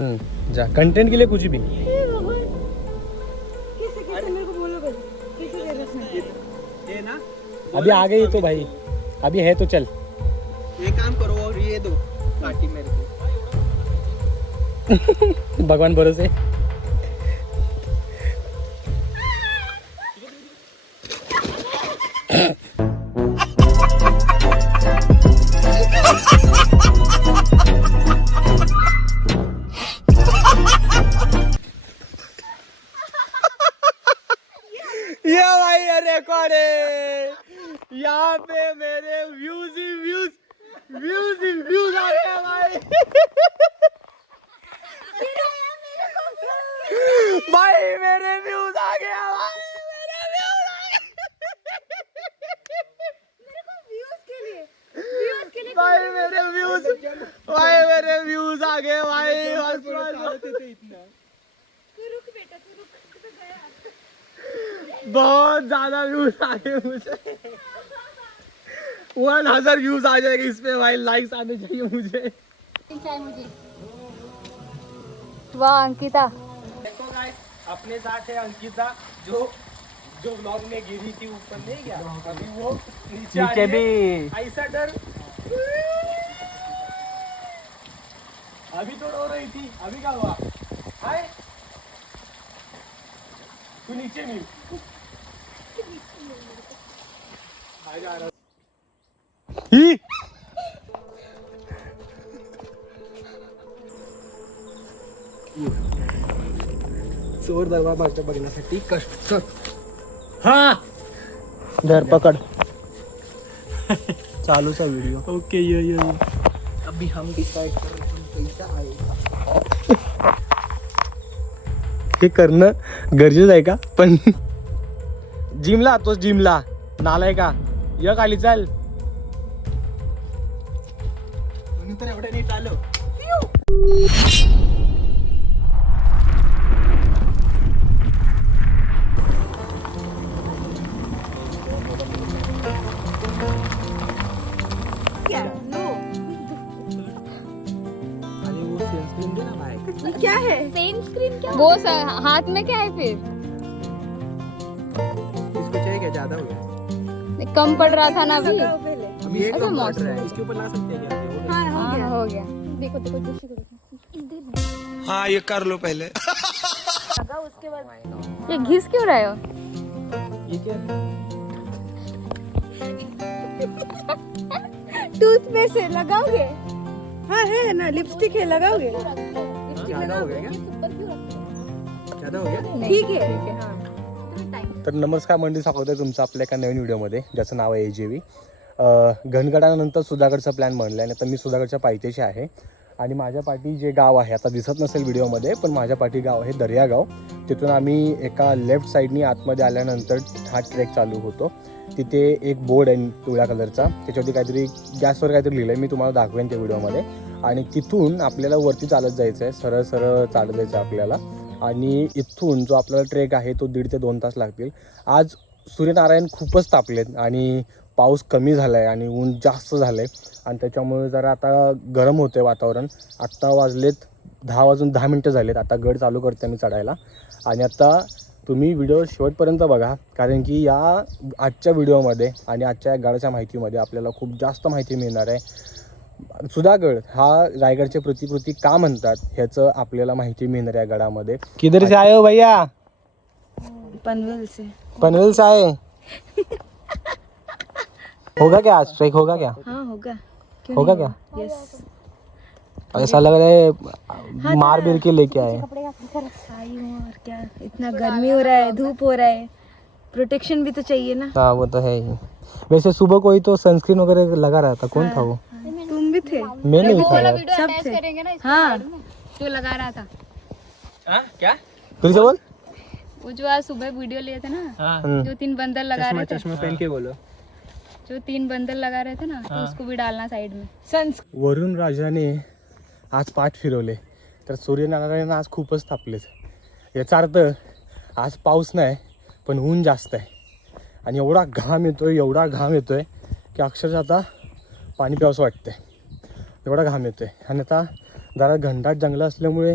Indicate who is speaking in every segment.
Speaker 1: हम्म, जा कंटेंट के लिए कुछ भी
Speaker 2: कैसे कैसे मेरे को बोलो कैसे कैसे रखना
Speaker 3: ये ना
Speaker 1: अभी आ गई तो भाई अभी है तो चल।
Speaker 3: ये काम करो और ये दो काटी मेरे को।
Speaker 1: भगवान भरोसे। भाई मेरे व्यूज़ आ गए? भाई बस।
Speaker 2: तू रुक बेटा तू रुक तू तो गया।
Speaker 1: बहुत ज़्यादा व्यूज़ आ गए मुझे। वन हज़ार व्यूज़ आ जाएँगे इस पे भाई। लाइक्स आने चाहिए मुझे।
Speaker 4: वाह अंकिता।
Speaker 1: देखो गाइस अपने साथ है अंकिता जो जो ब्लॉग में गिरी थी ऊपर नहीं गया अभी वो नीचे, नीचे भी। ऐसा डर अभी तो रो रही थी अभी क्या हुआ? हाय। तू नीचे ही
Speaker 3: चोर दरबार मागच्या बघण्यासाठी कष्ट
Speaker 1: हा।
Speaker 3: धरपकड चालूचा व्हिडिओ
Speaker 1: ओके ये ये ये.
Speaker 3: अभी हम डिसाइड कर रहे हे
Speaker 1: करणं गरजेचं आहे का? पण जिमला तोच जिमला. नालाय का य खाली चाल.
Speaker 3: दे ना भाई
Speaker 2: ये क्या
Speaker 4: वो स- हाथ में क्या है फिर?
Speaker 3: इसको चाहिए क्या? ज़्यादा हो गया।
Speaker 4: कम पड़ रहा था ना अभी।
Speaker 3: ये
Speaker 4: अच्छा,
Speaker 3: कम पड़ रहा है। इसके ऊपर ला सकते हैं क्या? हो।
Speaker 2: हाँ हो
Speaker 4: हाँ
Speaker 2: गया।
Speaker 4: हो गया। देखो देखो जोशी को देखो।
Speaker 5: हाँ ये कर लो पहले।
Speaker 4: ये घिस क्यों रहे हो?
Speaker 3: ये क्या
Speaker 2: टूथपेस्ट है लगाओगे? हाँ है ना? लिपस्टिक है लगाओगे?
Speaker 3: ज्यादा हो गया क्या? ज्यादा हो गया?
Speaker 2: ठीक है। हाँ
Speaker 1: तर नमस्कार मंडळी स्वागत आहे तुमचं आपल्या एका नवीन व्हिडिओमध्ये ज्याचं नाव आहे ए जे व्ही घनगडानंतर सुधागडचा प्लॅन बनला आहे तर मी सुधागडच्या पायथ्याशी आहे. आणि माझ्या पाठी जे गाव आहे आता दिसत नसेल व्हिडिओमध्ये पण माझ्या पाठी गाव आहे दर्यागाव. तिथून आम्ही एका लेफ्ट साईडनी आतमध्ये आल्यानंतर हा ट्रेक चालू होतो. तिथे एक बोर्ड आहे पिवळ्या कलरचा त्याच्यावरती काहीतरी गॅसवर काहीतरी लिहिलं आहे मी तुम्हाला दाखवेन त्या व्हिडिओमध्ये. आणि तिथून आपल्याला वरती चालत जायचं आहे सरळ सरळ चालत जायचं आहे आपल्याला. आणि इथून जो आपल्याला ट्रेक आहे तो दीड ते दोन तास लागतील. आज सूर्यनारायण खूपच तापलेत आणि पाऊस कमी झाला आहे आणि ऊन जास्त झालं आहे आणि त्याच्यामुळे जरा आता गरम होतं आहे वातावरण. आत्ता वाजलेत दहा वाजून दहा मिनटं झालेत. आता गड चालू करते मी चढायला. आणि आता तुम्ही व्हिडिओ शेवटपर्यंत बघा. कारण की या आजच्या व्हिडिओमध्ये आणि आजच्या या गडाच्या माहितीमध्ये आपल्याला खूप जास्त माहिती मिळणार आहे. सुधागड हा रायगडच्या प्रतिकृती का म्हणतात ह्याचं आपल्याला माहिती मिळणार आहे या गडामध्ये. किधर से आयो भैया?
Speaker 2: पनवेल से
Speaker 1: पनवेल से आए? होगा क्या? आज ट्रेक होगा क्या?
Speaker 2: हाँ होगा.
Speaker 1: होगा क्या?
Speaker 2: यस
Speaker 1: ऐसा लग रहा है मार बिर के लेके आए।
Speaker 2: आई हूँ और क्या? इतना गर्मी हो रहा है धूप हो रहा है। प्रोटेक्शन भी तो चाहिए ना।
Speaker 1: हाँ वो तो है ही। वैसे सुबह कोई तो सनस्क्रीन वगैरह लगा रहा था कौन था वो?
Speaker 2: भी थे।
Speaker 1: मैं नहीं था
Speaker 2: सब थे।
Speaker 4: करेंगे ना
Speaker 2: हाँ।
Speaker 4: जो लगा रहा था।
Speaker 3: क्या?
Speaker 1: फिर से बोल?
Speaker 4: वो जो आज सुबह वीडियो लिए थे ना. जो तीन बंदर लगा रहे थे।
Speaker 3: चश्मा पहन के बोलो।
Speaker 4: जो तीन बंदर लगा रहे थे ना तो उसको भी डालना साइड में।
Speaker 2: सन्स
Speaker 1: वरुण राजाने आज पाठ फिरवले तर सूर्यनारायण आज खूपच तापलेत याचा अर्थ आज पाऊस नाही पण ऊन जास्त आहे. आणि एवढा घाम येतोय एवढा घाम येतोय की अक्षरशः आता पाणी प्यावंसं वाटतंय. एवढा घाम येतोय. आणि आता जरा घनदाट जंगलं असल्यामुळे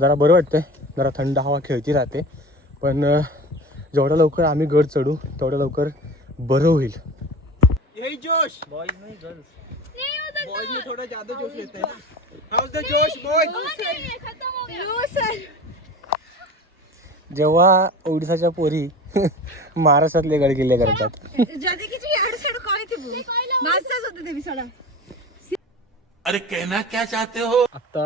Speaker 1: जरा बरं वाटतंय. जरा थंड हवा खेळती राहते. पण जेवढ्या लवकर आम्ही गड चढू तेवढ्या लवकर बरं होईल.
Speaker 3: यही जोश! बॉयज नहीं गर्ल्स बॉयज में थोड़ा ज्यादा जोश लेते हैं हाउस द जोश बॉयज
Speaker 1: जेव्हा ओडिसाच्या पोरी महाराष्ट्रातले गड किल्ले करतात. अरे कहना क्या चाहते हो? आता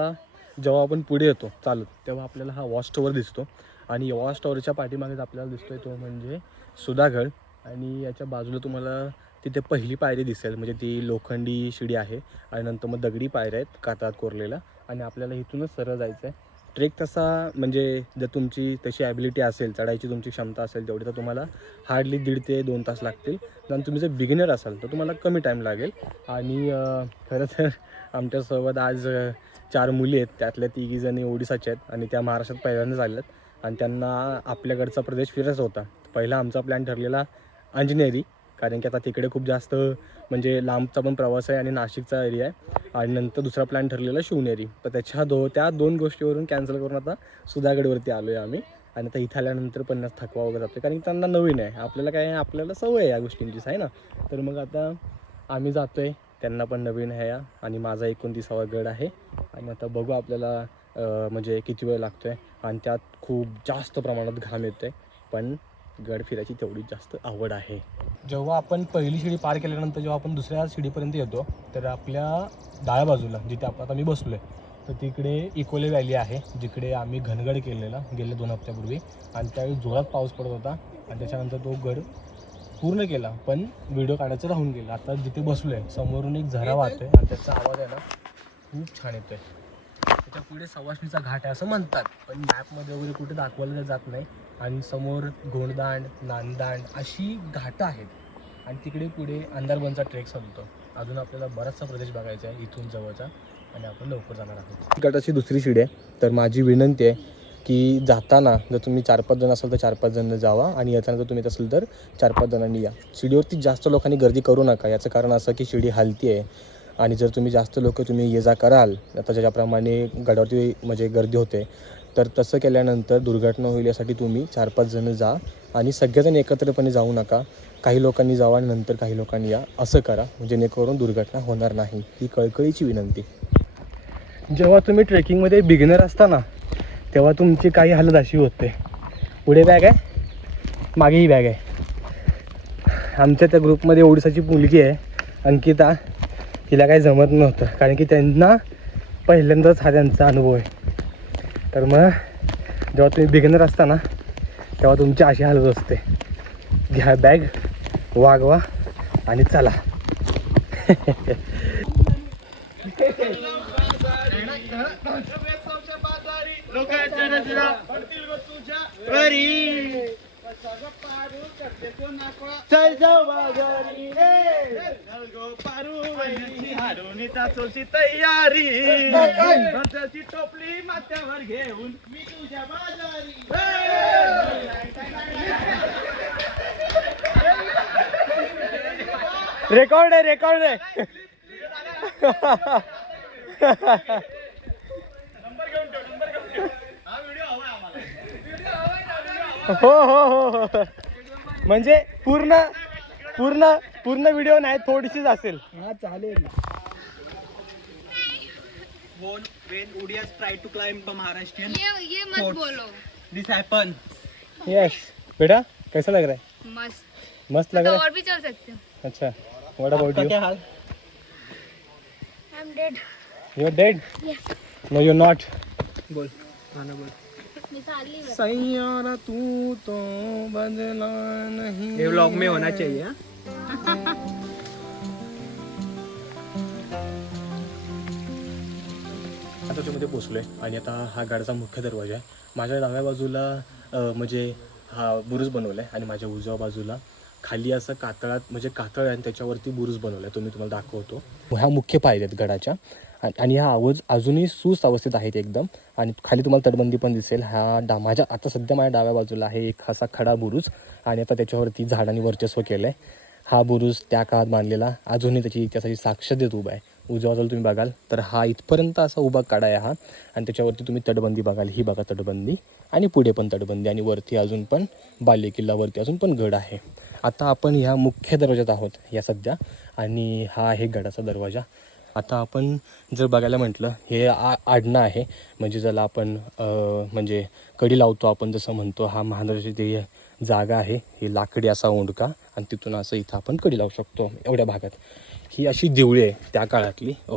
Speaker 1: जेव्हा आपण पुढे येतो चालत तेव्हा आपल्याला हा वॉच टॉवर दिसतो. आणि वॉच टॉवरच्या पाठीमागेच आपल्याला दिसतोय तो म्हणजे सुधागड. आणि याच्या बाजूला तुम्हाला तिथे पहिली पायरी दिसेल म्हणजे ती लोखंडी शिडी आहे. आणि नंतर मग दगडी पायऱ्या आहेत कातात कोरलेल्या. आणि आपल्याला इथूनच सरळ जायचं आहे ट्रेक तसा म्हणजे जर तुमची तशी ॲबिलिटी असेल चढायची तुमची क्षमता असेल तेवढी तर तुम्हाला हार्डली दीड ते दोन तास लागतील. आणि तुम्ही जर बिगिनर असाल तर तुम्हाला कमी टाईम लागेल. आणि खरं तर आमच्यासोबत आज चार मुली आहेत. त्यातल्या तिघीजणी ओडिसाच्या आहेत आणि त्या महाराष्ट्रात पहिल्यांदाच आल्यात आणि त्यांना आपल्याकडचा प्रदेश फिरायचा होता. पहिला आमचा प्लॅन ठरलेला अंजनेरी. कारण की आता तिकडे खूप जास्त म्हणजे लांबचा पण प्रवास आहे आणि नाशिकचा एरिया आहे. आणि नंतर दुसरा प्लॅन ठरलेला शिवनेरी. तर त्याच्या दो त्या दोन गोष्टीवरून कॅन्सल करून आता सुधागडवरती आलो आहे आम्ही. आणि आता इथं आल्यानंतर पण थकवा वगैरे जातो कारण की त्यांना नवीन आहे. आपल्याला काय आहे, आपल्याला सवय आहे या गोष्टींचीच आहे ना? तर मग आता आम्ही जातो आहे त्यांना पण नवीन आहे या. आणि माझा एकोणतीसावा गड आहे. आणि आता बघू आपल्याला म्हणजे किती वेळ लागतो आहे आणि त्यात खूप जास्त प्रमाणात घाम येतो आहे पण गड फिरायची तेवढीच जास्त आवड आहे. जेव्हा आपण पहिली शिडी पार केल्यानंतर जेव्हा आपण दुसऱ्या शिडीपर्यंत येतो तर आपल्या डाव्या बाजूला जिथे आपण आता मी बसलो आहे तर तिकडे इकोले व्हॅली आहे जिकडे आम्ही घनगड केलेला गेले दोन हप्त्यापूर्वी. आणि त्यावेळी जोरात पाऊस पडत होता आणि त्याच्यानंतर तो गड पूर्ण केला पण व्हिडिओ काढायचं राहून गेला. आता जिथे बसलो आहे समोरून एक झरा वाहतोय आणि त्याचा आवाज आहे ना खूप छान येतोय. त्याच्या पुढे सवाष्णीचा घाट आहे असं म्हणतात पण मॅपमध्ये वगैरे कुठे दाखवलं जात नाही. आणि समोर घोणदांड नांदांड अशी घाटं आहेत. आणि तिकडे पुढे अंधारबनचा ट्रेक संपतो. अजून आपल्याला बराचसा प्रदेश बघायचा आहे इथून जवळचा. आणि आपण लवकर जाणार आहोत. गटाची दुसरी शिडी आहे. तर माझी विनंती आहे की जाताना जर तुम्ही चार पाच जण असाल तर चार पाच जण जावा. आणि येताना जर तुम्ही येत असेल तर चार पाच जणांनी या. शिडीवरती जास्त लोकांनी गर्दी करू नका. याचं कारण असं की शिडी हलती आहे. आणि जर तुम्ही जास्त लोक तुम्ही ये जा कराल आता ज्याप्रमाणे गडावरती म्हणजे गर्दी होते. तर तसं केल्यानंतर दुर्घटना होईल यासाठी तुम्ही चार पाच जण जा आणि सगळेजण एकत्रपणे जाऊ नका. काही लोकांनी जावा आणि नंतर काही लोकांनी या. असं करा. म्हणजे जेणेकरून दुर्घटना होणार नाही. ही कळकळीची विनंती. जेव्हा तुम्ही ट्रेकिंगमध्ये बिगिनर असता ना तेव्हा तुमची काही हालत अशी होते. पुढे बॅग आहे. मागेही बॅग आहे. आमच्या त्या ग्रुपमध्ये ओडिसाची मुलगी आहे अंकिता. तिला काही जमत नव्हतं. कारण की त्यांना पहिल्यांदाच हा त्यांचा अनुभव आहे. तर मग जेव्हा तुम्ही बिगिनर असता ना तेव्हा तुमची अशी हालत असते. घ्या बॅग वागवा आणि चला.
Speaker 3: चल जाऊ बाजारी रे पारू वहिनी तयारी त्याची टोपली माथ्यावर घेऊन मी तुझ्या बाजारी
Speaker 1: रेकॉर्ड आहे रेकॉर्ड आहे हो हो हो हो. म्हणजे पूर्ण पूर्ण पूर्ण व्हिडिओ नाही थोडीशीच असेल.
Speaker 3: हा चालेल. When, when Odias try to climb the Maharashtrian
Speaker 4: ये ये मत
Speaker 3: Forts.
Speaker 4: बोलो.
Speaker 3: This happen
Speaker 1: यस बेटा कैसा लग रहा है?
Speaker 4: मस्त.
Speaker 1: मस्त लग
Speaker 4: तो
Speaker 1: रहा
Speaker 4: और भी चल सकते हो.
Speaker 1: है अच्छा व्हाट अबाउट
Speaker 3: आपका
Speaker 1: यू
Speaker 3: क्या हाल.
Speaker 1: You are dead no you not
Speaker 3: बोल बोल.
Speaker 1: सैयारा तू तो बदला नहीं
Speaker 3: ये व्लॉग में होना चाहिए?
Speaker 1: आता त्याच्यामध्ये पोचलो आहे आणि आता हा गाडीचा मुख्य दरवाजा आहे. माझ्या डाव्या बाजूला म्हणजे हा बुरुज बनवला आहे आणि माझ्या उजव्या बाजूला खाली असं कातळात म्हणजे कातळ आहे आणि त्याच्यावरती बुरुज बनवला आहे तो मी तुम्हाला दाखवतो. ह्या मुख्य पायऱ्या आहेत गडाच्या. आणि हा आवाज अजूनही सुस्त अवस्थेत आहेत एकदम. आणि खाली तुम्हाला तटबंदी पण दिसेल. हा डा माझ्या आता सध्या माझ्या डाव्या बाजूला आहे एक असा खडा बुरुज. आणि आता त्याच्यावरती झाडांनी वर्चस्व केलं आहे हा बुरुज त्या काळात बांधलेला. अजूनही त्याची इतिहासाची साक्ष देत उभा आहे. उजव्या बाजूला तुम्ही बघाल तर हा इथपर्यंत असा उभा काढा आहे हा. आणि त्याच्यावरती तुम्ही तटबंदी बघाल. ही बघा तटबंदी. आणि पुढे पण तटबंदी. आणि वरती अजून पण बाल्य किल्लावरती अजून पण गड आहे. आता आपण ह्या मुख्य दरवाजात आहोत या सध्या. आणि हा आहे गडाचा दरवाजा. आता आपण जर बघायला म्हटलं हे आ आडणं आहे. म्हणजे ज्याला आपण म्हणजे कडी लावतो आपण जसं म्हणतो हा महाराजाची ती जागा आहे ही लाकडी असा ओंडका आणि तिथून असं इथं आपण कडी लावू शकतो एवढ्या भागात. ही अशी देवळी आहे त्या काळातली. ओ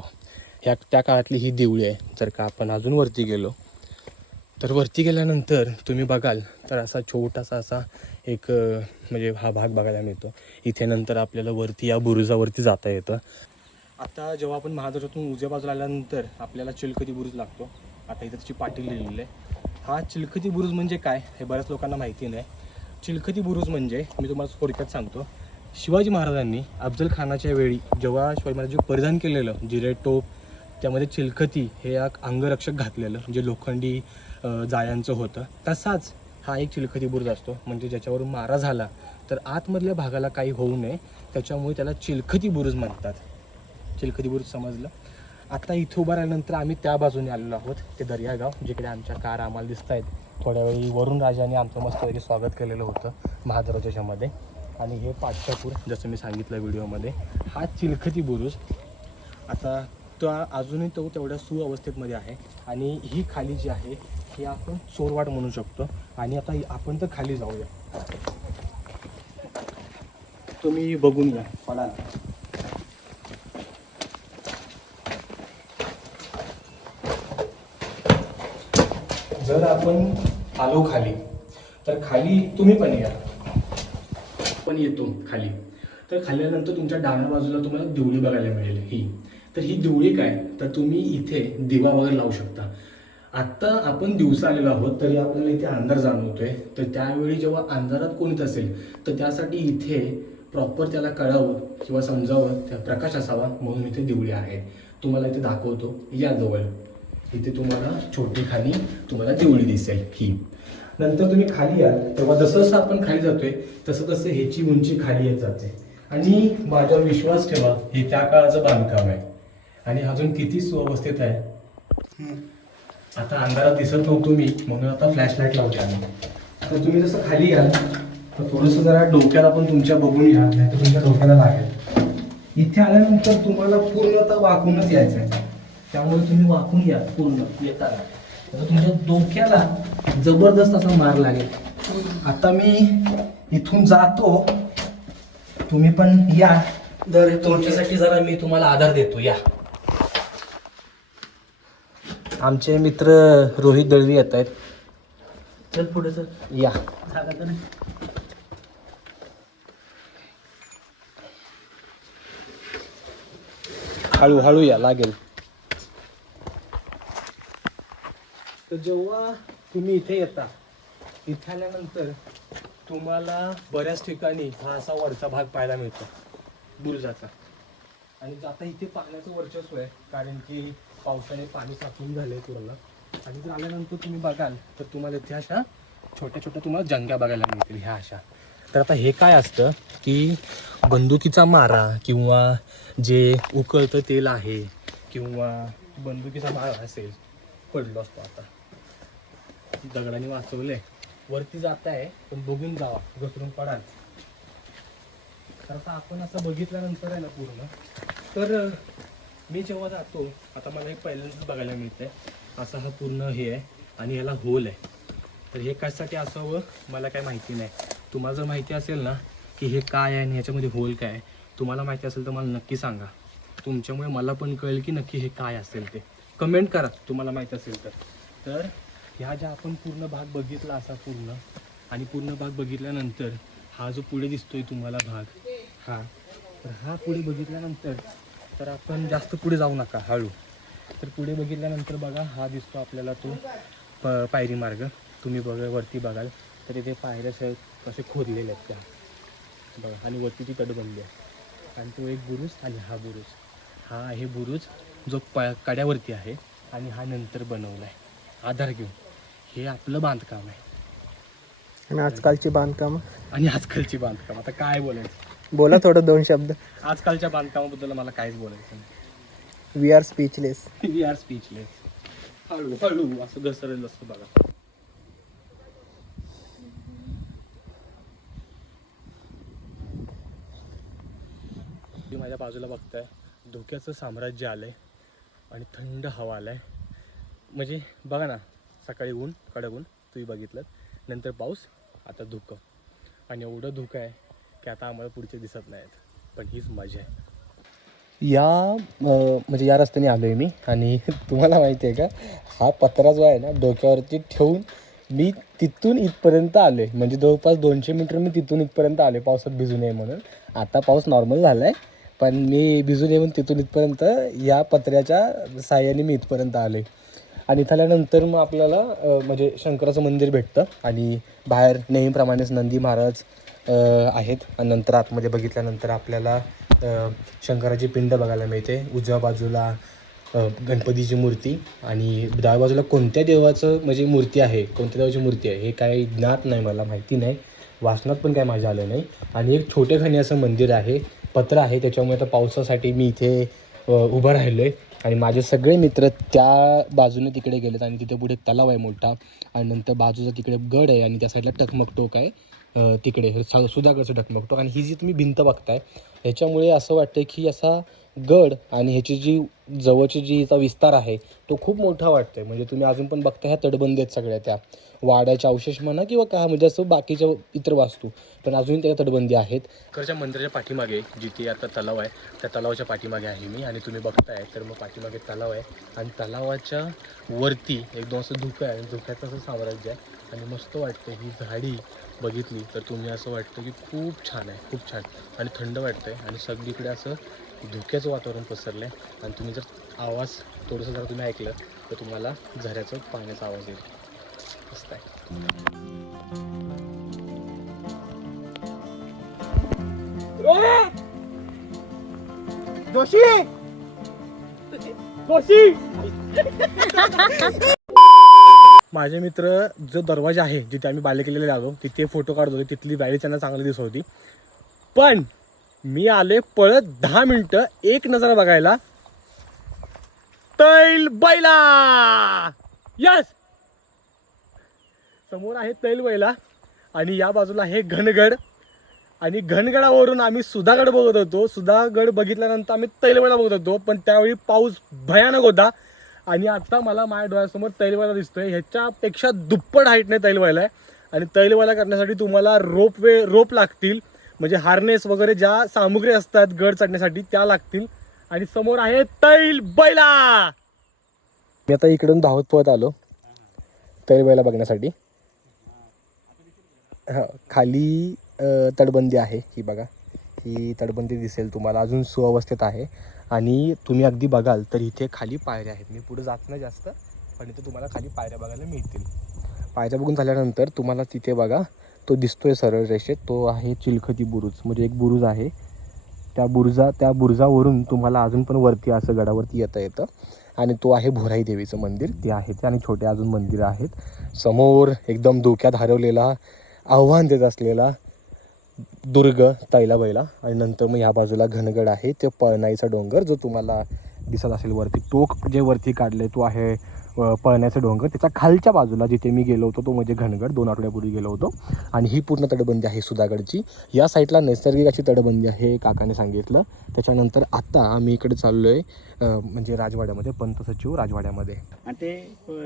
Speaker 1: ह्या त्या काळातली ही देवळी आहे. जर का आपण अजून वरती गेलो तर वरती गेल्यानंतर तुम्ही बघाल तर असा छोटासा असा एक म्हणजे हा भाग बघायला मिळतो. इथे नंतर आपल्याला वरती या बुरुजावरती जाता येतं. आता जेव्हा आपण महाराष्ट्रातून उजव्या बाजूला आल्यानंतर आपल्याला चिलखती बुरुज लागतो. आता इथं त्याची पाटील लिहिलेली आहे. हा चिलखती बुरुज म्हणजे काय हे बऱ्याच लोकांना माहिती नाही. चिलखती बुरुज म्हणजे मी तुम्हाला थोडक्यात सांगतो शिवाजी महाराजांनी अफजल खानाच्या वेळी जेव्हा शिवाजी महाराज परिधान केलेलं जिरे टोप त्यामध्ये चिलखती हे एक अंगरक्षक घातलेलं जे लोखंडी जायांचं जाळ्यांचं होतं. तसाच हा एक चिलखती बुरुज असतो. म्हणजे ज्याच्यावर मारा झाला तर आतमधल्या भागाला काही होऊ नये. त्याच्यामुळे त्याला चिलखती बुरुज म्हणतात. चिलखती बुरुज समजलं. आता इथं उभं राहिल्यानंतर आम्ही त्या बाजूने आलेलो आहोत ते दर्यागाव जिकडे आमच्या कार आम्हाला दिसत आहेत थोड्या वेळी वरुण राजाने आमचं मस्तपैकी स्वागत केलेलं होतं महादरवाजाच्यामध्ये आणि हे पाटशापूर जसं मी सांगितलं व्हिडिओमध्ये हा चिलखती बुरुज. आता तो अजूनही तो तेवढ्या सुअवस्थेमध्ये आहे. आणि ही खाली जी आहे ही आपण चोरवाट म्हणू शकतो. आणि आता आपण तर खाली जाऊया. तुम्ही बघून घ्या मला जर आपण आलो खाली तर खाली तुम्ही पण या. पण येतो खाली. तर खाली आल्यानंतर तुमच्या डाव्या बाजूला तुम्हाला देवळी बघायला मिळेल ही. तर ही देवळी काय? तर तुम्ही इथे दिवा वगैरे लावू शकता. आत्ता आपण दिवसा आलेलो आहोत तरी आपल्याला इथे अंधार जाणवतोय. तर त्यावेळी जेव्हा अंधारात कोणीच असेल तर त्यासाठी इथे प्रॉपर त्याला कळावं किंवा समजावं त्या प्रकाश असावा म्हणून इथे दिवळी आहे. तुम्हाला इथे दाखवतो. या जवळ. इथे तुम्हाला छोटी खाली तुम्हाला देवळी दिसेल ही. नंतर तुम्ही खाली याल तेव्हा जसं जसं आपण खाली जातोय तसं तसं ह्याची उंची खाली येत जाते. आणि माझ्यावर विश्वास ठेवा हे त्या काळाचं बांधकाम आहे. आणि अजून किती सुव्यवस्थित आहे. आता अंधारात दिसत नव्हतो मी म्हणून आता फ्लॅश लाइट लावते आम्ही. तर तुम्ही जसं खाली याल तर थोडंसं जरा डोक्याला पण तुमच्या बघून घ्या नाही तर तुमच्या डोक्याला लागेल. इथे आल्यानंतर तुम्हाला पूर्णतः वाकूनच यायचं आहे त्यामुळे तुम्ही वाकून या पूर्ण येताना. तर तुमच्या डोक्याला जबरदस्त असा मार लागेल. आता मी इथून जातो. तुम्ही पण या. तर तुमच्यासाठी जरा मी तुम्हाला आधार देतो. या. आमचे मित्र रोहित दळवी येत आहेत. चल पुढे चल. या. हळूहळू या लागेल. तर जेव्हा तुम्ही इथे येता इथे आल्यानंतर तुम्हाला बऱ्याच ठिकाणी हा असा वरचा भाग पाहायला मिळतो बुरुजाचा. आणि आता इथे पाण्याचं वर्चस्व आहे कारण की पावसाने पाणी साचून आहे पूर्ण. आणि जर आल्यानंतर तुम्ही बघाल तर तुम्हाला इथे अशा छोट्या छोट्या तुम्हाला जंग्या बघायला मिळतील ह्या अशा. तर आता हे काय असतं की बंदुकीचा मारा किंवा जे उकळतं तेल आहे किंवा बंदुकीचा मारा असेल पडलो असतो आता. दगडाने वाचवले वरती जात आहे पण बघून जावा घसरून पडाल. तर आता आपण असं बघितल्यानंतर आहे ना पूर्ण. तर मी जेव्हा जातो आता मला हे पहिल्यांदाच बघायला मिळतंय. असा हा पूर्ण हे आहे आणि याला होल आहे. तर हे कशासाठी असावं मला काय माहिती नाही. तुम्हाला जर माहिती असेल ना की हे काय आहे आणि ह्याच्यामध्ये होल काय आहे तुम्हाला माहिती असेल तर मला नक्की सांगा. तुमच्यामुळे मला पण कळेल की नक्की हे काय असेल ते. कमेंट करा तुम्हाला माहिती असेल तर. तर ह्या ज्या आपण पूर्ण भाग बघितला असा पूर्ण आणि पूर्ण भाग बघितल्यानंतर हा जो पुढे दिसतोय तुम्हाला भाग हा. तर हा पुढे बघितल्यानंतर तर आपण जास्त पुढे जाऊ नका हळू. तर पुढे बघितल्यानंतर बघा हा दिसतो आपल्याला तो प पायरी मार्ग. तुम्ही बघा वरती बघाल. तर इथे पायऱ्या असे कसे खोदलेले आहेत त्या. बघा आणि वरती ती तटबंदी आहे. आणि तो एक बुरुज आणि हा बुरुज. हा आहे बुरुज जो प कड्यावरती आहे आणि हा नंतर बनवला आहे. आधार घेऊन. हे आपलं बांधकाम आहे.
Speaker 5: आणि आजकालची बांधकाम?
Speaker 1: आणि आजकालची बांधकाम. आता काय बोलायचं?
Speaker 5: बोला थोडं दोन शब्द.
Speaker 1: आजकालच्या बांधकामाबद्दल मला काहीच बोलायचं नाही.
Speaker 5: We are speechless
Speaker 1: we are speechless हळू हळू असं घसरेल असतं बघा. तुम्ही माझ्या बाजूला बघताय धोक्याचं साम्राज्य आलंय आणि थंड हवा आलाय. म्हणजे बघा ना सकाळी ऊन कडक ऊन तुम्ही बघितलं. नंतर पाऊस आता धुकं. आणि एवढं धुकं आहे की आता आम्हाला पुढचे दिसत नाहीत. पण हीच मजा आहे. या म्हणजे या रस्त्याने आलो आहे मी. आणि तुम्हाला माहिती आहे का हा पत्रा जो आहे ना डोक्यावरती ठेवून मी तिथून इथपर्यंत आलो आहे म्हणजे जवळपास दोनशे मीटर मी तिथून इथपर्यंत आलो आहे पावसात भिजू नये म्हणून. आता पाऊस नॉर्मल झाला आहे पण मी भिजू नये म्हणून तिथून इथपर्यंत या पत्र्याच्या साह्याने मी इथपर्यंत आलो आहे आणि झाल्यानंतर मग आपल्याला म्हणजे शंकराचं मंदिर भेटतं. आणि बाहेर नेहमीप्रमाणेच नंदी महाराज आहेत. आणि नंतर आतमध्ये बघितल्यानंतर आपल्याला शंकराची पिंड बघायला मिळते. उजव्या बाजूला गणपतीची मूर्ती आणि डाव्या बाजूला कोणत्या देवाचं म्हणजे मूर्ती आहे कोणत्या देवाची मूर्ती आहे हे काही ज्ञात नाही मला माहिती नाही. वाचनात पण काय माझ्या आलं नाही. आणि एक छोटे खाणी असं मंदिर आहे पत्र आहे. त्याच्यामुळे आता पावसासाठी मी इथे उभं राहिलो आहे आणि माझे सगळे मित्र त्या बाजूने तिकडे गेलेत आणि तिथे पुढे तलाव आहे मोठा. आणि नंतर बाजूचा तिकडे गड आहे आणि त्या साईडला टकमक टोक आहे तिकडे. सा- सुधागडचं टकमक टोक. आणि ही जी तुम्ही भिंत बघताय ह्याच्यामुळे असं वाटतं की असा गड आणि ह्याची जी जवळची जी विस्तार आहे तो खूप मोठा वाटतोय. म्हणजे तुम्ही अजून पण बघता ह्या तटबंदी आहेत सगळ्या त्या. वाड्याचे अवशेष म्हणा किंवा काय म्हणजे असं बाकीच्या इतर वास्तू. पण अजून त्या तटबंदी आहेत. खरंच्या मंदिराच्या पाठीमागे जिथे आता तलाव आहे त्या तलावाच्या पाठीमागे आहे मी आणि तुम्ही बघताय तर मग पाठीमागे तलाव आहे. आणि तलावाच्या वरती एकदम असं धुकं आहे आणि धुक्याचं असं साम्राज्य आहे. आणि मस्त वाटतं ही झाडी बघितली तर तुम्ही असं वाटतं की खूप छान आहे खूप छान. आणि थंड वाटतं आहे आणि सगळीकडे असं धुक्याचं वातावरण पसरलं आहे आणि तुम्ही जर आवाज थोडंसं जर तुम्ही ऐकलं तर तुम्हाला झऱ्याचं पाण्याचा आवाज येईल. मस्त आहे
Speaker 3: जोशी जोशी
Speaker 1: माझे मित्र जो दरवाजा आहे जिथे आम्ही बालेकिल्ल्याला आलो तिथे फोटो काढत होते तिथली व्हॅली त्यांना चांगली दिसत होती. पण मी आले पळत दहा मिनिटं एक नजर बघायला. तैल बैला! यस समोर आहे तैलवैला आणि या बाजूला आहे घनगड. आणि घनगडावरून आम्ही सुधागड बघत होतो. सुधागड बघितल्यानंतर आम्ही तैलवाला बघत होतो पण त्यावेळी पाऊस भयानक होता. आणि आता मला माझ्या डोळ्यासमोर तैलवाला दिसतोय. ह्याच्यापेक्षा दुप्पट हाईटने तैलवायला आहे. आणि तैलवाला करण्यासाठी तुम्हाला रोप वे रोप लागतील. म्हणजे हार्नेस वगैरे ज्या सामुग्री असतात गड चढण्यासाठी त्या लागतील. आणि समोर आहे तैल बैला मी आता इकडून धावत पळत आलो तैल बैला बघण्यासाठी. हा खाली तटबंदी आहे ही बघा. ही तटबंदी दिसेल तुम्हाला. अजून सुअवस्थेत आहे. आणि तुम्ही अगदी बघाल तर इथे खाली पायऱ्या आहेत. मी पुढे जात नाही जास्त पण इथे तुम्हाला खाली पायऱ्या बघायला मिळतील. पायऱ्या बघून झाल्यानंतर तुम्हाला तिथे बघा तो दिसतोय सरळ रेषेत. तो आहे चिलखती बुरुज. म्हणजे एक बुरुज आहे. त्या बुरुजा त्या बुरुजावरून तुम्हाला अजून पण वरती असं गडावरती येता येतं. आणि तो आहे भोराई देवीचं मंदिर. ते आहे ते आणि छोटे अजून मंदिरं आहेत. समोर एकदम धोक्यात हरवलेला आव्हान देत असलेला दुर्ग तैला बैला. आणि नंतर मग ह्या बाजूला घनगड आहे. ते पळनाईचा डोंगर जो तुम्हाला दिसत असेल वरती. टोक जे वरती काढले तो आहे पळण्याचा डोंगर. त्याच्या खालच्या बाजूला जिथे मी गेलो होतो तो म्हणजे घनगड दोन आठवड्यापूर्वी गेलो होतो. आणि ही पूर्ण तटबंदी आहे सुधागडची. या साईडला नैसर्गिक अशी तटबंदी आहे काकाने सांगितलं. त्याच्यानंतर आता आम्ही इकडे चाललो आहे म्हणजे राजवाड्यामध्ये पंत सचिव राजवाड्यामध्ये.
Speaker 6: आणि ते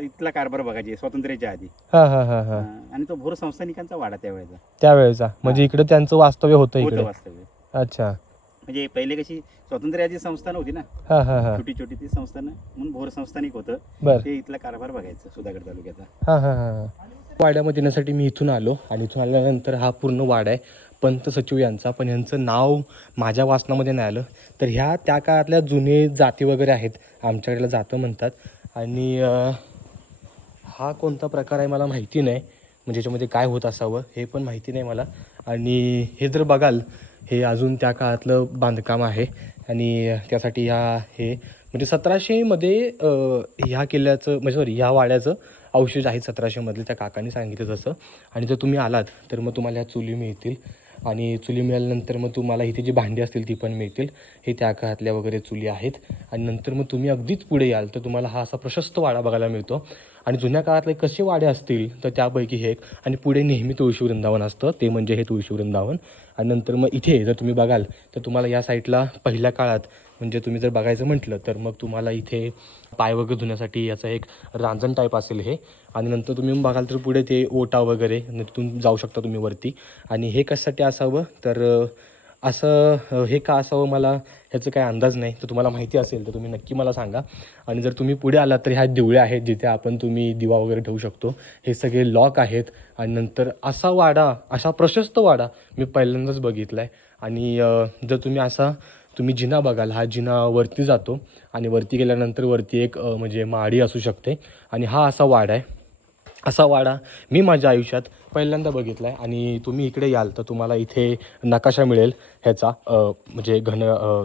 Speaker 6: इथला कारभार बघायचे स्वातंत्र्याच्या आधी.
Speaker 1: हां हां हां हां.
Speaker 6: आणि तो भोर संस्थानिकांचा वाडा त्यावेळेचा.
Speaker 1: त्यावेळेचा. म्हणजे इकडे त्यांचं वास्तव्य होतं इकडे.
Speaker 6: वास्तव्य.
Speaker 1: अच्छा.
Speaker 6: म्हणजे पहिले कशी स्वातंत्र्याची संस्थान होती ना.
Speaker 1: हां हां हां.
Speaker 6: छोटी छोटी ती संस्थान म्हणून भोर संस्थानिक होतं.
Speaker 1: बरं.
Speaker 6: ते इथला कारभार बघायचं सुधागड तालुक्याचा.
Speaker 1: हां हां हां हां. वाड्यामध्ये येण्यासाठी मी इथून आलो आणि इथून आल्यानंतर हा पूर्ण वाडा आहे. पंत सचिव यांचा. पण यांचं नाव माझ्या वाचनामध्ये नाही आलं. तर ह्या त्या काळातल्या जुने जाती वगैरे आहेत. आमच्याकडे जातं म्हणतात. आणि अं, हा कोणता प्रकार आहे मला माहिती नाही. म्हणजे याच्यामध्ये काय होत असावं हे पण माहिती नाही मला. आणि हे जर बघाल हे अजून त्या काळातलं बांधकाम आहे. आणि त्यासाठी ह्या हे म्हणजे सतराशेमध्ये ह्या किल्ल्याचं म्हणजे सॉरी ह्या वाड्याचं अवशेष आहेत सतराशेमधले त्या काकांनी सांगितलं तसं. आणि जर तुम्ही आलात तर मग तुम्हाला ह्या चुली मिळतील. आणि चुली मिळाल्यानंतर मग तुम्हाला इथे जी भांडी असतील ती पण मिळतील. हे त्या काळातल्या वगैरे चुली आहेत. आणि नंतर मग तुम्ही अगदीच पुढे याल तर तुम्हाला हा असा प्रशस्त वाडा बघायला मिळतो. आणि जुन्या काळातले कसे वाडे असतील तर त्यापैकी हे एक. आणि पुढे नेहमी तुळशी वृंदावन असतं. ते म्हणजे हे तुळशी वृंदावन. आणि नंतर मग इथे जर तुम्ही बघाल तर तुम्हाला या साईडला पहिल्या काळात म्हणजे तुम्ही जर बघायचं म्हटलं तर मग तुम्हाला इथे पाय वगैरे धुण्यासाठी याचं एक रांजण टाईप असेल हे. आणि नंतर तुम्ही बघाल तर पुढे ते ओटा वगैरे म्हणजे तिथून जाऊ शकता तुम्ही वरती. आणि हे कशासाठी असावं? तर असं हे का असावं मला? ह्याचं काही अंदाज नाही. तर तुम्हाला माहिती असेल तर तुम्ही नक्की मला सांगा. आणि जर तुम्ही पुढे आलात तर ह्या दिवळे आहेत जिथे आपण तुम्ही दिवा वगैरे ठेवू शकतो. हे सगळे लॉक आहेत. आणि नंतर असा वाडा असा प्रशस्त वाडा मी पहिल्यांदाच बघितला आहे आणि जर तुम्ही असा तुम्ही जिना बघाल हा जिना वरती जातो. आणि वरती गेल्यानंतर वरती एक म्हणजे माडी असू शकते. आणि हा असा वाडा आहे. असा वाडा मी माझ्या आयुष्यात पहिल्यांदा बघितला आहे आणि तुम्ही इकडे याल तर तुम्हाला इथे नकाशा मिळेल ह्याचा म्हणजे घन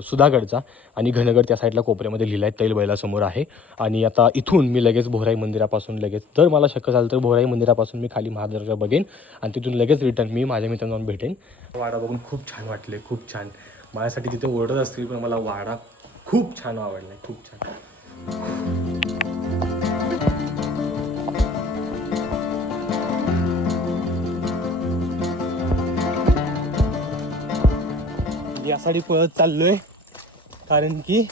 Speaker 1: सुधागडचा आणि घनगड त्या साईडला कोपऱ्यामध्ये लिहिला आहे तैलबैलासमोर आहे. आणि आता इथून मी लगेच भोराई मंदिरापासून लगेच जर मला शक्य झालं तर भोराई मंदिरापासून मी खाली महादर्जा बघेन आणि तिथून लगेच रिटर्न मी माझ्या मित्रांना जाऊन भेटेन. वाडा बघून खूप छान वाटले खूप छान. माझ्यासाठी तिथे ओरडत असतील पण मला वाडा खूप छान आवडला खूप छान. यासाठी पळत चाललोय. कारण की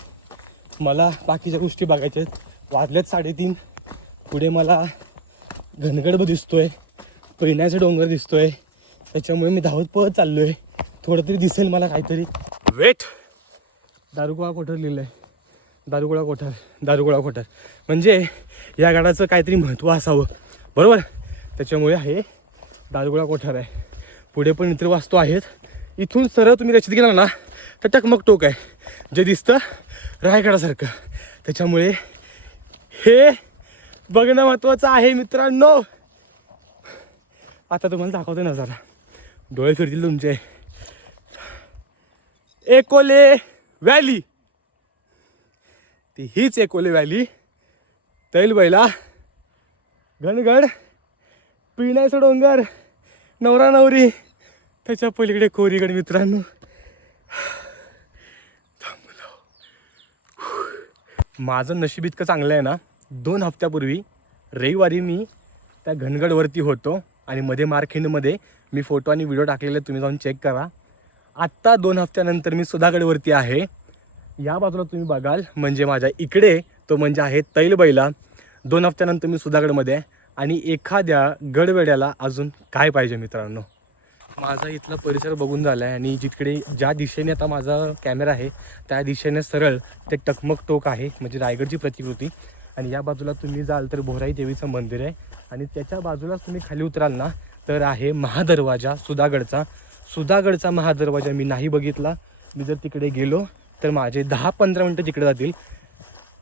Speaker 1: मला बाकीच्या गोष्टी बघायच्या आहेत. वाजलेत साडेतीन. पुढे मला घनगड दिसतोय. पैण्याचा डोंगर दिसतोय. त्याच्यामुळे मी धावत पळत चाललोय. थोडं तरी दिसेल मला काहीतरी. वेट दारुगोळा कोठार लिहिलं आहे दारुगोळा कोठार दारुगोळा कोठार. म्हणजे या गाडाचं काहीतरी महत्त्व असावं. बरोबर? त्याच्यामुळे हे दारुगोळा कोठार आहे. पुढे पण इतर वास्तू आहेत. इथून सरळ तुम्ही रचित गेला ना तर टकमक टोक आहे. जे दिसतं रायगडासारखं. त्याच्यामुळे हे बघणं महत्त्वाचं आहे मित्रांनो. आता तुम्हाला दाखवतो नजारा. डोळे फिरतील तुमचे. एकोले व्हॅली. ती हीच एकोले व्हॅली. तैलबैला घनगड पिण्याचं डोंगर. नवरा नवरी. त्याच्या पलीकडे कोरीगड मित्रांनो. माझं नशीब इतकं चांगलं आहे ना दोन हफ्त्यापूर्वी रविवारी मी त्या घनगडवरती होतो आणि मध्ये मार्खेंडमध्ये मी फोटो आणि व्हिडिओ टाकलेले तुम्ही जाऊन चेक करा. आत्ता दोन हफ्त्यानंतर मी सुधागडवरती आहे. या बाजूला तुम्ही बघाल म्हणजे माझ्या इकडे तो म्हणजे आहे तैलबैला. दोन हफ्त्यानंतर मी सुधागडमध्ये आहे आणि एखाद्या गडवेड्याला अजून काय पाहिजे मित्रांनो? माझा इथला परिसर बघून झाला आहे आणि जिकडे ज्या दिशेने आता माझा कॅमेरा आहे त्या दिशेने सरळ ते टकमक टोक आहे म्हणजे रायगडची प्रतिकृती. आणि या बाजूला तुम्ही जाल तर भोराई देवीचं मंदिर आहे. आणि त्याच्या बाजूलाच तुम्ही खाली उतराल ना तर आहे महादरवाजा सुधागडचा. सुधागडचा महादरवाजा मी नाही बघितला. मी जर तिकडे गेलो तर माझे दहा पंधरा मिनटं तिकडे जातील.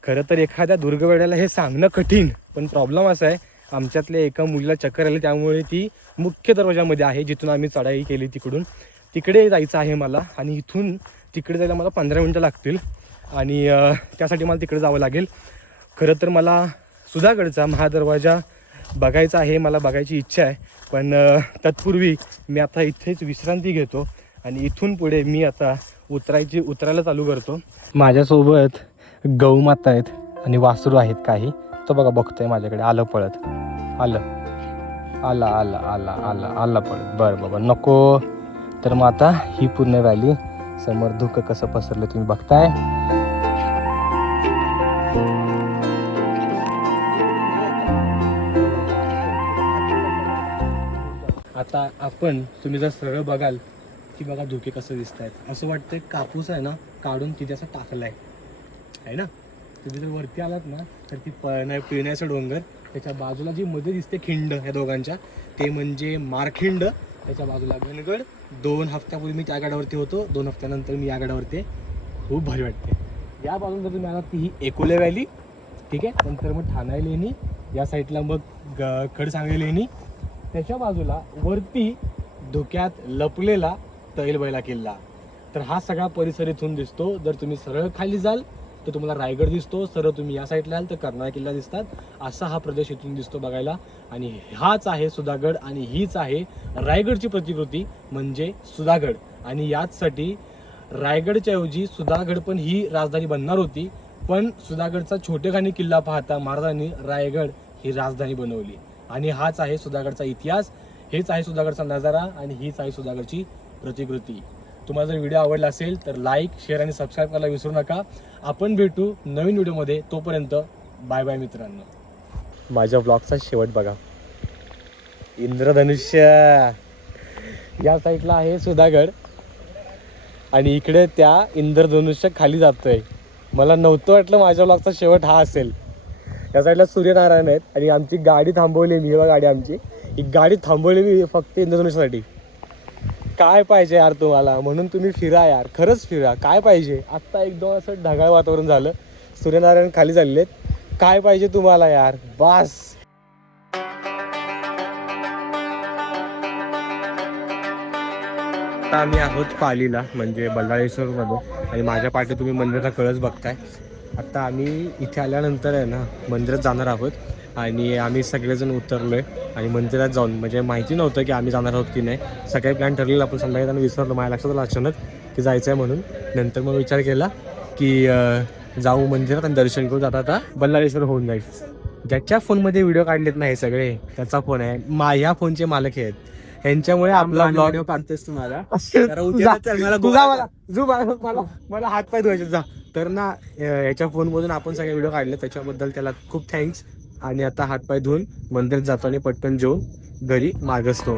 Speaker 1: खरं तर एखाद्या दुर्गवेड्याला हे सांगणं कठीण पण प्रॉब्लेम असा आहे आमच्यातल्या एका मुलीला चक्कर आली त्यामुळे ती मुख्य दरवाजामध्ये आहे जिथून आम्ही चढाई केली तिकडून. तिकडे जायचं आहे मला आणि इथून तिकडे जायला मला पंधरा मिनटं लागतील. आणि त्यासाठी मला तिकडे जावं लागेल. खरं तर मला सुधागडचा महादरवाजा बघायचा आहे मला बघायची इच्छा आहे. पण तत्पूर्वी मी आता इथेच विश्रांती घेतो आणि इथून पुढे मी आता उतरायची उतरायला चालू करतो. माझ्यासोबत गौमाता आहेत आणि वासरू आहेत काही. तो बघा बघतोय माझ्याकडे. आलं पळत. आलं. आला आला आला आला आला पळत. बरं बाबा नको. तर मग आता ही पूर्ण व्हॅली समोर धुकं कसं पसरलं तुम्ही बघताय. आता आपण तुम्ही जर सरळ बघाल की बघा धुके कसं दिसत आहेत असं वाटतंय कापूस आहे ना काढून तिथे असं टाकलाय. आहे ना? तुम्ही जर वरती आलात ना तर ती पळण्या पिण्याचं डोंगर. त्याच्या बाजूला जी मध्ये दिसते खिंड ह्या दोघांच्या ते म्हणजे मारखिंड. त्याच्या बाजूला घनगड. दोन हफ्त्यापूर्वी मी त्या गडावरती होतो. दोन हफ्त्यानंतर मी या गडावरती. खूप भारी वाटते. या बाजूला जर तुम्ही आलात ती ही एकोले व्हॅली ठीक आहे? नंतर मग ठाणे लेणी. या साईडला मग ग खडसांगली लेणी. त्याच्या बाजूला वरती धुक्यात लपलेला तैलबैला किल्ला तर हा सगळा परिसर इथून दिसतो. जर तुम्ही सरळ खाली जाल तर तुम्हाला रायगड दिसतो सरळ तुम्ही या साईडला आल तर कर्नाळा किल्ला दिसतात. असा हा प्रदेश इथून दिसतो बघायला. आणि हाच आहे सुधागड आणि हीच आहे रायगडची प्रतिकृती म्हणजे सुधागड. आणि याचसाठी रायगडच्या ऐवजी सुधागड पण ही राजधानी बनणार होती. पण सुधागडचा छोटेखानी किल्ला पाहता महाराजांनी रायगड ही राजधानी बनवली. आणि हाच आहे सुधागडचा इतिहास. हेच आहे सुधागडचा नजारा आणि हीच आहे सुधागडची प्रतिकृती. तुम्हाला जर व्हिडिओ आवडला असेल तर लाईक शेअर आणि सबस्क्राईब करायला विसरू नका. आपण भेटू नवीन व्हिडिओमध्ये तोपर्यंत बाय बाय मित्रांनो. माझ्या ब्लॉगचा शेवट बघा. इंद्रधनुष्य. या साईडला आहे सुधागड. आणि इकडे त्या इंद्रधनुष्य खाली जातोय. मला नव्हतं वाटलं माझ्या ब्लॉगचा शेवट हा असेल. या साईडला सूर्यनारायण आहेत. आणि आमची गाडी थांबवली मी बघा गाडी आमची. ही गाडी थांबवली मी फक्त इंद्रधनुष्यासाठी. काय पाहिजे यार तुम्हाला? म्हणून तुम्ही फिरा यार. खरंच फिरा. काय पाहिजे? आत्ता एकदम असं ढगाळ वातावरण झालं. सूर्यनारायण खाली झालेत काय पाहिजे तुम्हाला यार? बास. आता आम्ही आहोत पालीला म्हणजे बल्लाळेश्वरमध्ये. आणि माझ्या पाठी तुम्ही मंदिराचा कळस बघताय. आत्ता आम्ही इथे आल्यानंतर आहे ना मंदिरात जाणार आहोत. आणि आम्ही सगळेजण उतरलो आहे आणि मंदिरात जाऊन म्हणजे माहिती नव्हतं की आम्ही जाणार आहोत की नाही. सकाळी प्लॅन ठरलेला आपण संध्याकाळी त्यांना विसरलो. माझ्या लक्षात आलं अचानक की जायचं आहे म्हणून. नंतर मग विचार केला की जाऊ मंदिरात आणि दर्शन करून जाता आता बल्लाळेश्वर होऊन जाईल. ज्याच्या फोनमध्ये व्हिडिओ काढलेत ना हे सगळे त्याचा फोन आहे. मा ह्या फोनचे मालक आहेत. यांच्यामुळे आपला ब्लॉग
Speaker 3: काढतेस तुम्हाला.
Speaker 1: मला मला. हात पाय धुवायचे. जा. तर ना याच्या फोनमधून आपण सगळे व्हिडिओ काढले. त्याच्याबद्दल त्याला खूप थँक्स आणि आता हात पाय धुवून मंदिरात जातो आणि पटकन जेवून घरी मागसतो